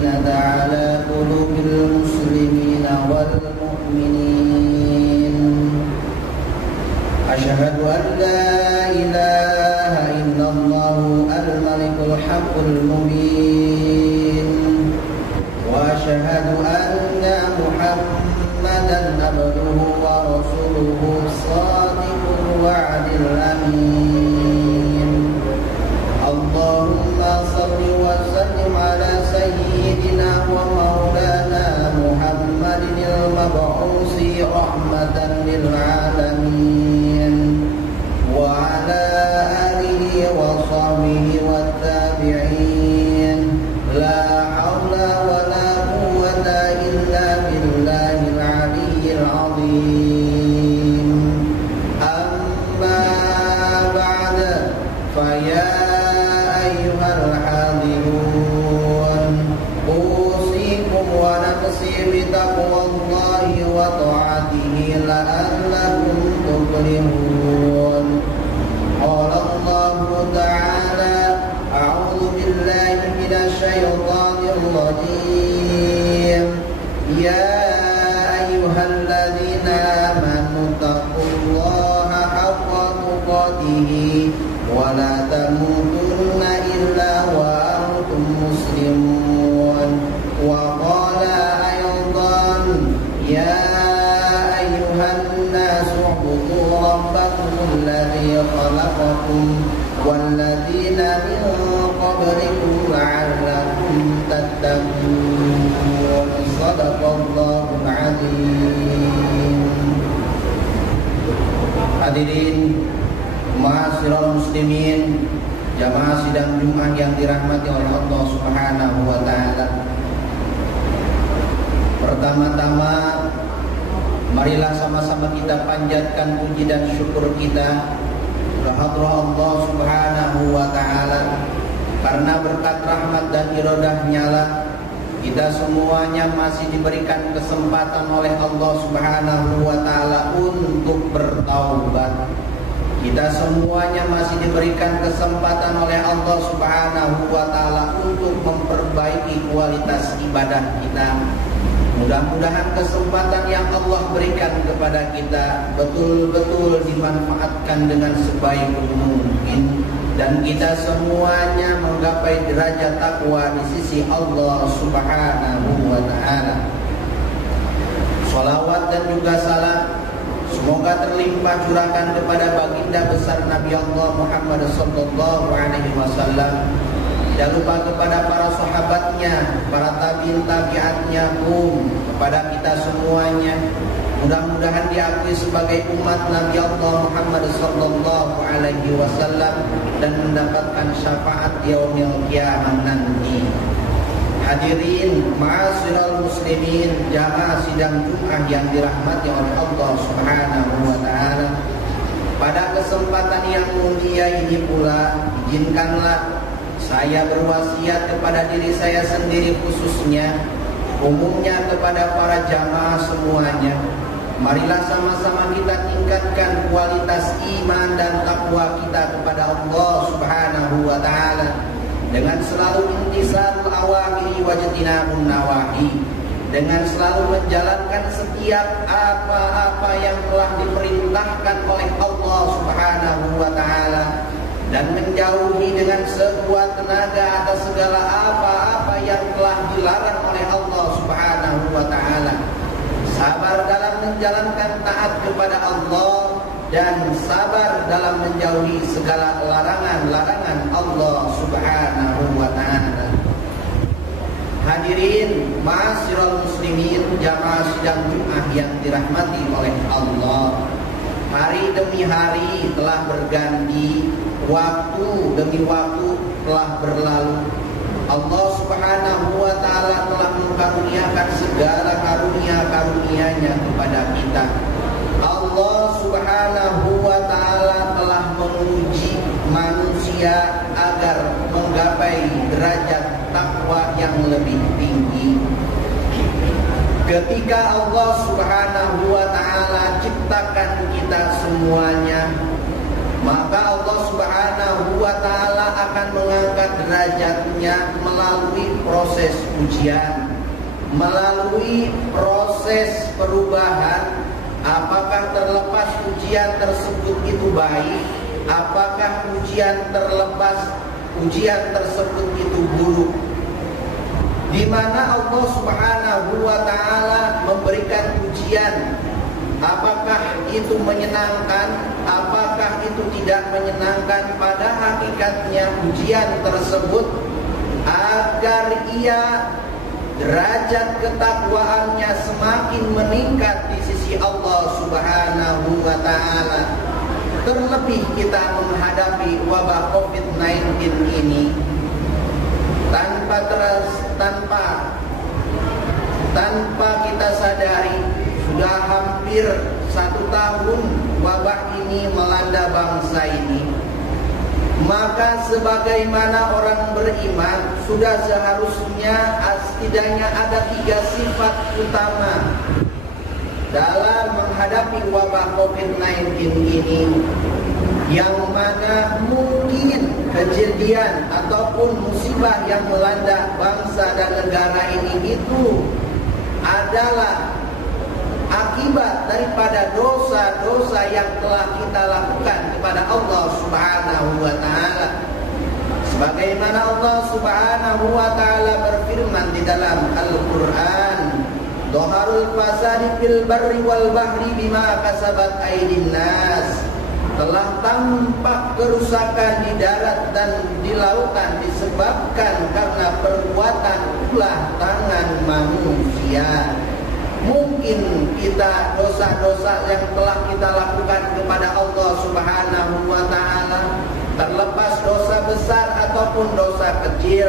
السكينة على قلوب المسلمين والمؤمنين أشهد أن لا إله إلا الله الملك الحق المبين وأشهد أن محمدا عبده ورسوله الصادق الوعد الأمين اللهم صل وسلم على سيدنا ومولانا محمد المبعوث رحمة للعالمين وعلى آله وصحبه والتابعين لا حول ولا قوة إلا بالله العلي العظيم أما بعد فيا أيها الحاضرون أوصيكم ونفسي بتقوى الله وطاعته لعلكم تفلحون قال الله تعالى أعوذ بالله من الشيطان الرجيم يا أيها الذين آمنوا اتقوا الله حق تقاته ولا تموتن إلا وأنتم مسلمون وقال أيضا يا أيها الناس اعبدوا ربكم الذي خلقكم والذين من قبلكم لعلكم تتقون صدق الله العظيم. Hadirin ma'asyiral muslimin, jamaah sidang Jumat yang dirahmati oleh Allah Subhanahu wa taala. Pertama-tama marilah sama-sama kita panjatkan puji dan syukur kita kepada Allah Subhanahu wa taala, karena berkat rahmat dan iradahnya lah kita semuanya masih diberikan kesempatan oleh Allah Subhanahu wa taala untuk bertaubat. Kita semuanya masih diberikan kesempatan oleh Allah Subhanahu wa taala untuk memperbaiki kualitas ibadah kita. Mudah-mudahan kesempatan yang Allah berikan kepada kita betul-betul dimanfaatkan dengan sebaik mungkin dan kita semuanya menggapai derajat takwa di sisi Allah Subhanahu wa taala. Shalawat dan juga salam semoga terlimpah curahkan kepada baginda besar Nabi Allah Muhammad sallallahu alaihi wasallam. Jangan lupa kepada para sahabatnya, para tabi'in tabi'atnya pun, kepada kita semuanya. Mudah-mudahan diakui sebagai umat Nabi Allah Muhammad sallallahu alaihi wasallam dan mendapatkan syafaat yaumil qiyamah nanti. Hadirin ma'asyiral muslimin, jamaah sidang Jumat yang dirahmati oleh Allah Subhanahu wa taala. Pada kesempatan yang mulia ini pula, izinkanlah saya berwasiat kepada diri saya sendiri khususnya, umumnya kepada para jamaah semuanya. Marilah sama-sama kita tingkatkan kualitas iman dan takwa kita kepada Allah Subhanahu wa taala dengan selalu intisarul awamiri wa jtinabun nawahi, dengan selalu menjalankan setiap apa-apa yang telah diperintahkan oleh Allah Subhanahu wa taala dan menjauhi dengan sekuat tenaga atas segala apa-apa yang telah dilarang oleh Allah Subhanahu wa taala. Sabar dalam menjalankan taat kepada Allah dan sabar dalam menjauhi segala larangan-larangan Allah Subhanahu wa taala. Hadirin ma'asyiral muslimin, jamaah sidang Jumat yang dirahmati oleh Allah. Hari demi hari telah berganti, waktu demi waktu telah berlalu. Allah Subhanahu wa taala telah mengkaruniakan segala karunia-karunia-Nya kepada kita. Allah Subhanahu wa taala telah menguji manusia agar menggapai derajat takwa yang lebih tinggi. Ketika Allah Subhanahu wa taala ciptakan kita semuanya, maka Allah Subhanahu wa taala akan mengangkat mengangkat derajatnya melalui proses ujian, melalui proses perubahan. Apakah terlepas ujian tersebut itu baik, apakah ujian tersebut itu buruk, di mana Allah Subhanahu wa taala memberikan ujian. Apakah itu menyenangkan, apakah itu tidak menyenangkan? Pada hakikatnya ujian tersebut agar ia derajat ketakwaannya semakin meningkat di sisi Allah Subhanahu wa taala. Terlebih kita menghadapi wabah COVID-19 ini tanpa kita sadari, sudah hampir 1 tahun wabah ini melanda bangsa ini. Maka sebagaimana orang beriman, sudah seharusnya setidaknya ada 3 sifat utama dalam menghadapi wabah COVID-19 ini, yang mana mungkin kejadian ataupun musibah yang melanda bangsa dan negara ini itu adalah akibat daripada dosa-dosa yang telah kita lakukan kepada Allah Subhanahu wa taala. Sebagaimana Allah Subhanahu wa taala berfirman di dalam Al-Qur'an, "Dhaharul fasadi fil barri wal bahri bima kasabat aydin nas." Telah tampak kerusakan di darat dan di lautan disebabkan karena perbuatan ulah tangan manusia. Mungkin kita dosa-dosa yang telah kita lakukan kepada Allah Subhanahu wa taala, terlepas dosa besar ataupun dosa kecil,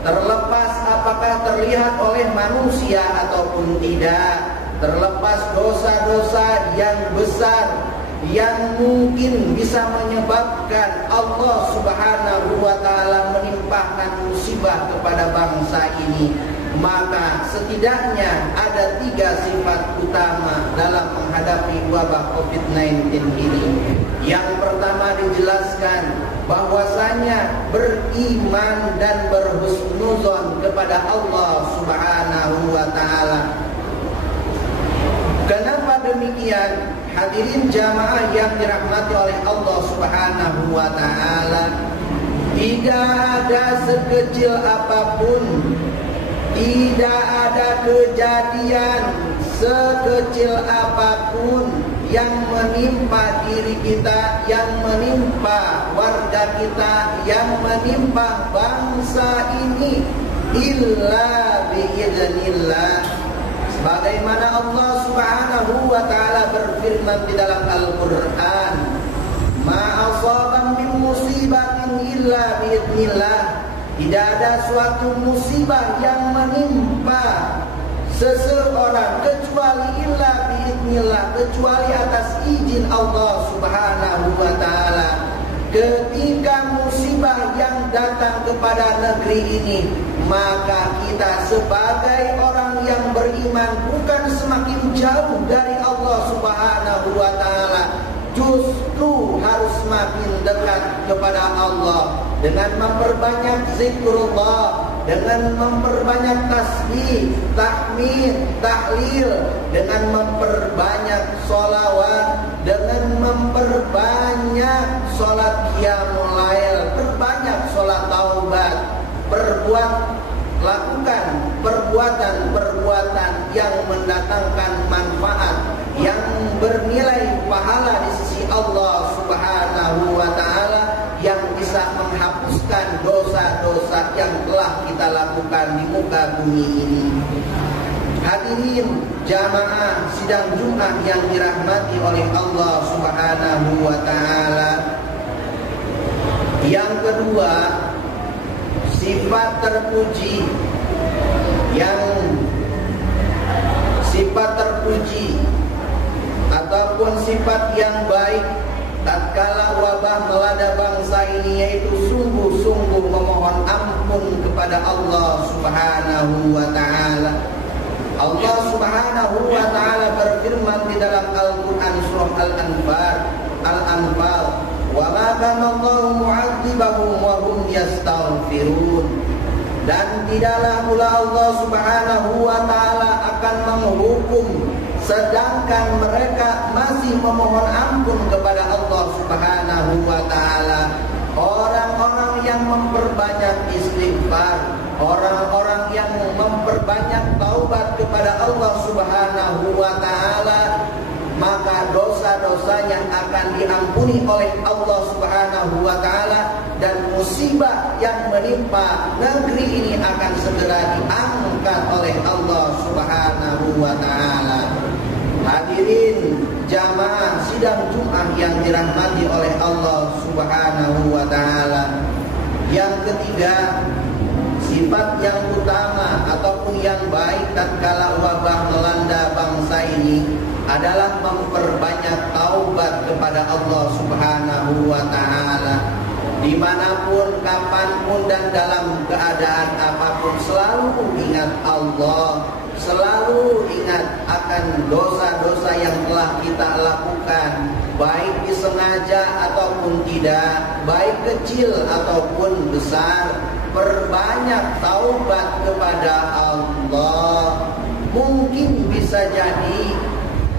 terlepas apakah terlihat oleh manusia ataupun tidak, terlepas dosa-dosa yang besar yang mungkin bisa menyebabkan Allah Subhanahu wa taala menimpakan musibah kepada bangsa ini, maka setidaknya ada 3 sifat utama dalam menghadapi wabah COVID-19 ini. Yang pertama dijelaskan bahwasanya beriman dan berhusnuzon kepada Allah Subhanahu wa taala. Kenapa demikian? Hadirin jamaah yang dirahmati oleh Allah Subhanahu wa taala, tidak ada sekecil apapun, tidak ada kejadian sekecil apapun yang menimpa diri kita, yang menimpa warga kita, yang menimpa bangsa ini, illa biidznillah. Sebagaimana Allah Subhanahu wa taala berfirman di dalam Al-Qur'an, "Ma asaba min musibatin illa biidznillah." Tidak ada suatu musibah yang menimpa seseorang kecuali illa biidznillah, kecuali atas izin Allah Subhanahu wa taala. Ketika musibah yang datang kepada negeri ini, maka kita sebagai orang yang beriman bukan semakin jauh dari Allah Subhanahu wa taala, justru harus semakin dekat kepada Allah dengan memperbanyak zikrullah, dengan memperbanyak tasbih, tahmid, tahlil, dengan memperbanyak sholawat, dengan memperbanyak sholat qiyamul lail, perbanyak sholat taubat, lakukan perbuatan-perbuatan yang mendatangkan manfaat, yang bernilai pahala di sisi Allah Subhanahu wa taala, yang bisa menghapuskan dosa-dosa yang telah kita lakukan di muka bumi ini. Hadirin jamaah sidang Jumat yang dirahmati oleh Allah Subhanahu wa taala. Yang kedua, sifat terpuji ataupun sifat yang baik tatkala wabah melanda bangsa ini, yaitu sungguh-sungguh memohon ampun kepada Allah Subhanahu wa taala. Allah Subhanahu wa taala berfirman di dalam Al-Qur'an surah Al-Anfal, wa ma kana Allahu mu'adzibahum wa hum yastaghfirun. Dan tidaklah pula Allah Subhanahu wa taala akan menghukum sedangkan mereka masih memohon ampun kepada Allah Subhanahu wa taala. Orang-orang yang memperbanyak istighfar, orang-orang yang memperbanyak taubat kepada Allah Subhanahu wa taala, maka dosa-dosanya akan diampuni oleh Allah Subhanahu wa taala, dan musibah yang menimpa negeri ini akan segera diangkat oleh Allah Subhanahu wa taala. Hadirin jamaah sidang Jumat yang dirahmati oleh Allah Subhanahu wa taala. Yang ketiga, sifat yang utama ataupun yang baik tatkala wabah melanda bangsa ini adalah memperbanyak taubat kepada Allah Subhanahu wa taala. Dimanapun, kapanpun, dan dalam keadaan apapun, selalu ingat Allah, selalu ingat akan dosa-dosa yang telah kita lakukan, baik disengaja ataupun tidak, baik kecil ataupun besar. Perbanyak taubat kepada Allah. Mungkin bisa jadi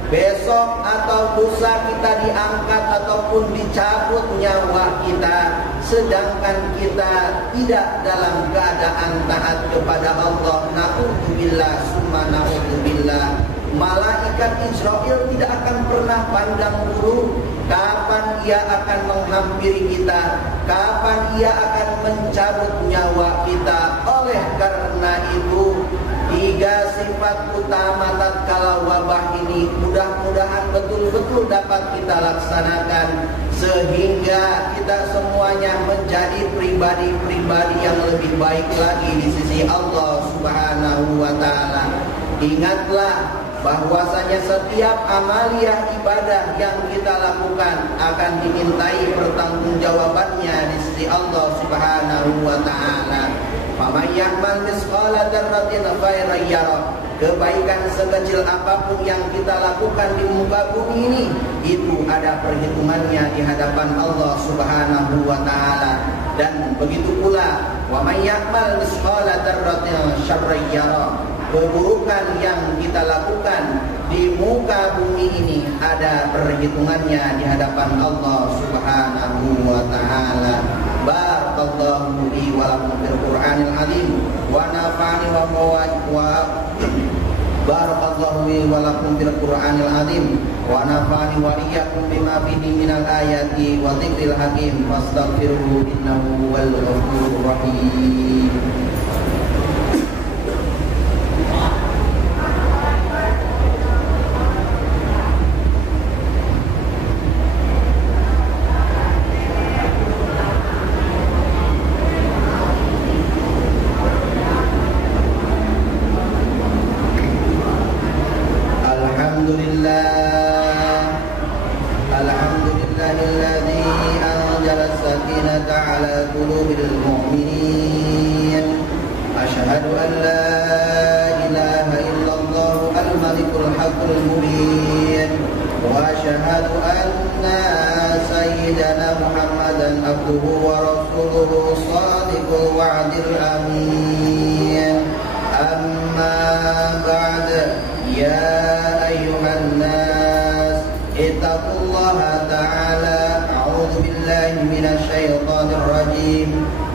besok atau lusa kita diangkat ataupun dicabut nyawa kita, sedangkan kita tidak dalam keadaan taat kepada Allah. Na'udzubillah summa na'udzubillah. Malaikat Israel tidak akan pernah pandang bulu kapan ia akan menghampiri kita, kapan ia akan mencabut nyawa kita. Oleh karena itu, tiga sifat utama tatkala wabah ini mudah-mudahan betul-betul dapat kita laksanakan, sehingga kita semuanya menjadi pribadi-pribadi yang lebih baik lagi di sisi Allah Subhanahu wa taala. Ingatlah bahwasanya setiap amaliyah ibadah yang kita lakukan akan dimintai pertanggungjawabannya di sisi Allah Subhanahu wa taala. Faman ya'mal mithqala dzarratin khairan yarah. Kebaikan sekecil apapun yang kita lakukan di muka bumi ini, itu ada perhitungannya di hadapan Allah Subhanahu wa taala. Dan begitu pula wa may ya'mal mithqala dzarratin syarran yarah. Keburukan yang kita lakukan di muka bumi ini ada perhitungannya di hadapan Allah Subhanahu wa taala. Barakallahu li wa lakum fil Qur'anil azim wa nafa'ani wa barakallahu li wa lakum fil Qur'anil azim wa nafa'ani wa iyyakum bima fihi minal ayati wa dzikril hakim wastaghfiruhu innahu huwal ghafurur rahim.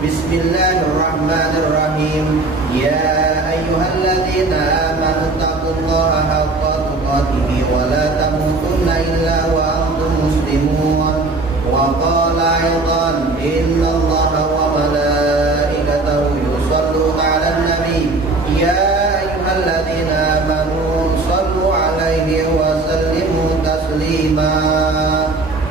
Bismillahirrahmanirrahim. Ya ayyuhalladzina amanu taqullaha haqqa tuqatih wa la tamutunna illa wa antum muslimun. Wa qala aidan innallaha wa malaikatahu yusholluna 'alan nabi. Ya ayyuhalladzina amanu shallu 'alaihi wa sallimu taslima.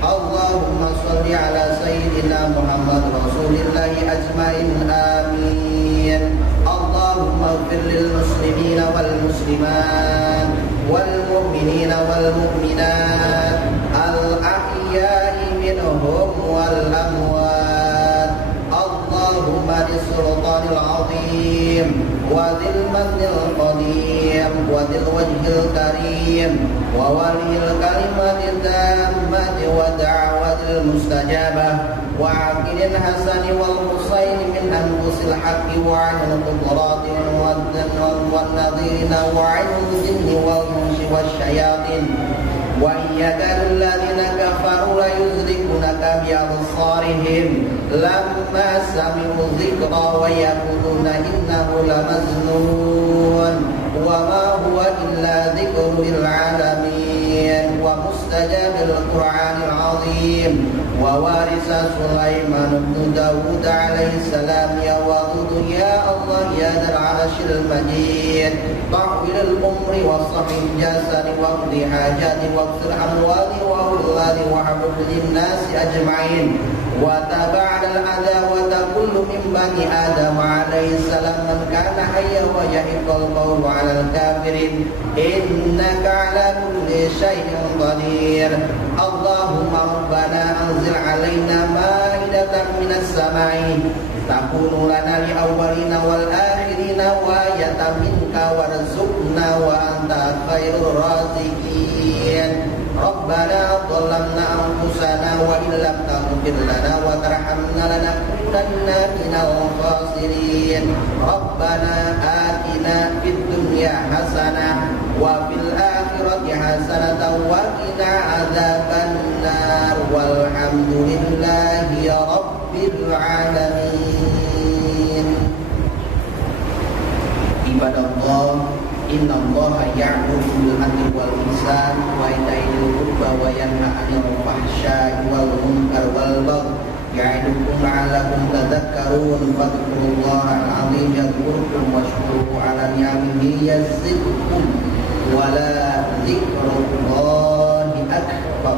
Allahumma shalli ala sayyidina Muhammad rasulillahi ajmain amin. Allahumma ighfir lil muslimina wal muslimat wal mu'minina wal mu'minat al ahya'i minhum wal amwat. Allahumma bisultanil azim wa dzil manil qadim wa dzil wajhil karim wa waliyil kalimatil tammati wa da'watil المستجابة وعقل الحسن والحسين من أنفس الحق وعن القدرات والنظير وعن الجن والإنس والشياطين وإن يكاد الذين كفروا ليزلقونك بأبصارهم لما سمعوا الذكر ويقولون إنه لمجنون وما هو إلا ذكر للعالمين ومستجاب القرآن العظيم ووارث سليمان بن داود عليه السلام يوضد يا الله يا ذا العرش المجيد طول الأمر وصحي الجسد واقضي حاجات واغفر أموال وأولاد وحفظ للناس أجمعين وتبع العداوة كل من بني آدم عليه السلام من كان حيا ويحق القول على الكافرين إنك على كل شيء قدير اللهم ربنا أنزل علينا مائدة من السماء تكون لنا الأولين والآخرين وآية منك وارزقنا وأنت خير الرازقين ربنا ظلمنا أنفسنا وإن لم تغفر لنا وترحمنا لنكونن من الخاسرين ربنا آتنا في الدنيا حسنة وفي الآخرة حسنة وقنا عذاب النار والحمد لله رب العالمين عباد الله إن الله يأمر بالعدل والإحسان وإيتاء ذي القربى وينهى عن الفحشاء والمنكر والبغي يعظكم لعلكم تذكرون فاذكروا الله العظيم يذكركم واشكروه على نعمه يزدكم ولذكر الله أكبر